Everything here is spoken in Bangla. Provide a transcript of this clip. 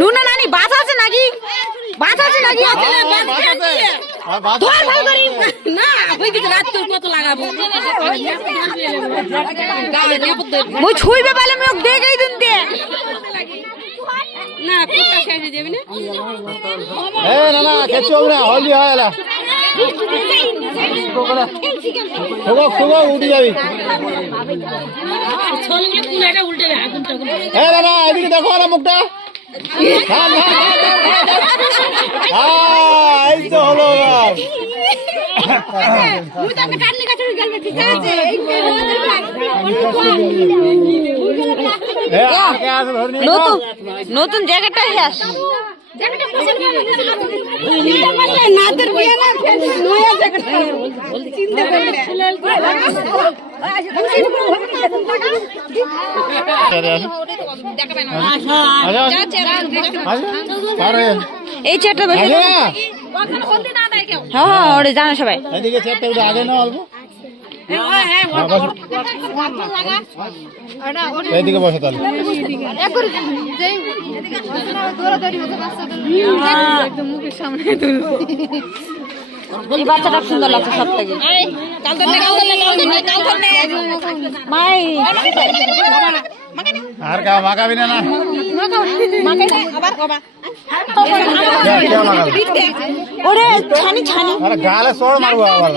নুনা নানি বাস আছে নাকি? বাস আছে নাকি? ছুইবে পালে আমি দেখেই দিন দিয়ে না না খেতে হবে না হলদি হয় উঠে যাবি দাদা এদিকে দেখো না মুখটা এই তো হলো নতুন জ্যাকেটটা শেষ এই চেয়ারটা বসে হ্যাঁ ওরে জানো সবাই এদিকে চেয়ারটা আগে না অল্প এইদিকে বসে তাহলে এই বাচ্চাটা সুন্দর লাগছে সব থেকে আর মাখাবি না ওরে ছানি ছানি গালে সর মারবো আবার